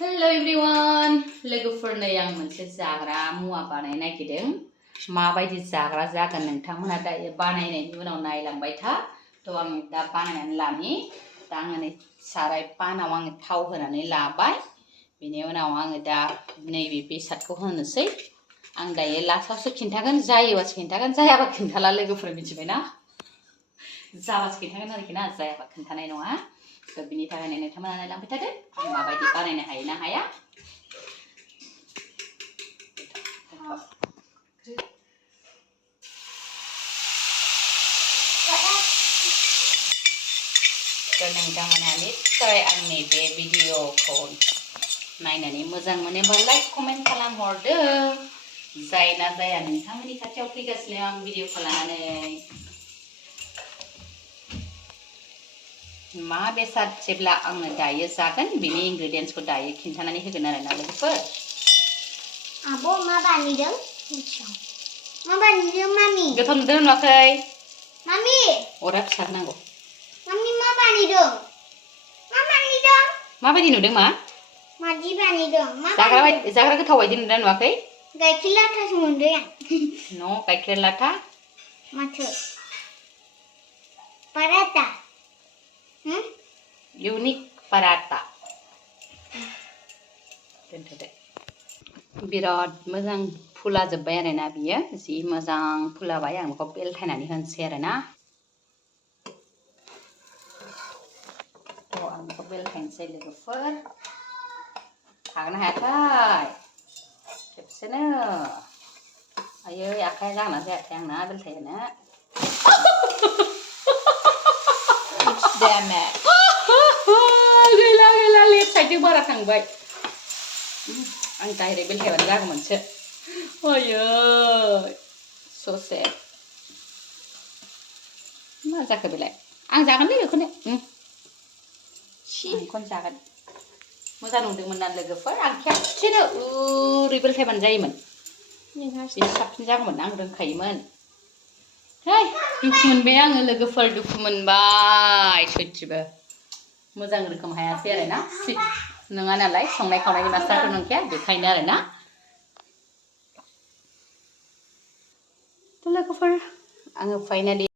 Hello everyone, लोगोफोरनो आं मोनसे जाग्रा मुवा बानायनो नागिरदों। माबायदि जाग्रा जागोन नोंथांमोना दायो बानायनायनि उनाव नायलांबाय था। थ' आं दा बानायनानै लानि। दा आङो नै साराय पानाव आङो थाव होनानै लाबाय। बिनि उनाव आङो दा नैबे बेसादखौ होनोसै। आं दायो लास्टआवसो खिन्थागोन, जायोबासो खिन्थागोन, जायाबा खिन्थाला लोगोफोर मिथिबायना? जाबासो खिन्थागोन आरोखि ना, जायाबा खिन्थानाय नङा। थ' बिनि थाखायनो नोंथांमोना नायलांबाय थादो आं माबायदि बानायनो हायो ना हाया। थ' नोंथांमोनहा निस्सय आंनि बे भिडिअखौ नायनानै मोजां मोनोबा लाइक कमेन्ट खालामहरदो। जायना जाया नोंथांमोननि खाथियाव फैगासिनो आं भिडिअखौ लानानै। मा बेसाद जेब्ला आङो दायो जागोन बिनि इंग्रेडियेन्ट्सखौ दायो खिन्थानानै होगोन आरोना लोगोफोर। आब' मा बानायदों? मा बानायदों मामि? गोथाव नुदों नुवाखै? मामि! अरा फिसा नांगौ। मामि मा बानायदों? मा बानायदों? माबायदि नुदों मा? मादि बानायदों? मा जाग्रा गोथाव बायदि नुदों नुवाखै? गाइखेर लाथासो मोनदों आं। न' गाइखेर लाथा? माथो? पराठा? Unique पराठा। दोनथ'दो। बिराद मोजां फुला जोब्बाय आरोना बियो, जि मोजां फुलाबाय। आं बेखौ बेलथायनानै होनोसै आरोना। थ' आं बेखौ बेलथायनोसै लोगोफोर। हागोन ना हायाथाय? खेबसेनो। आयै आखाइया जागोन ना जायाथाय आंना बेलथायनो? Damn it. गैला लेफ्ट साइडजों बारा थांबाय। आं डाइरेक्ट बेलथायबानो जागौमोनसो। आयै ससे। मा जाखो बेलाय? आं जागोनलै बेखौनो। आं बेखौनो जागोन। मोजां नुदोंमोन ना लोगोफोर? आं खेबसेनो ओरै बेलथायबानो जायोमोन। बे साबसिन जागौमोन, आं रोंखायोमोन। है दुखु मोनबाय आङो लोगोफोर, दुखु मोनबाय सयथिबो। मोजां रोखोम हायासै आरोना। नङा नालाय, संनाय खावनायनि मास्टारथ' नंखाया, बेखायनो आरोना। थ' लोगोफोर आङो फाइनालि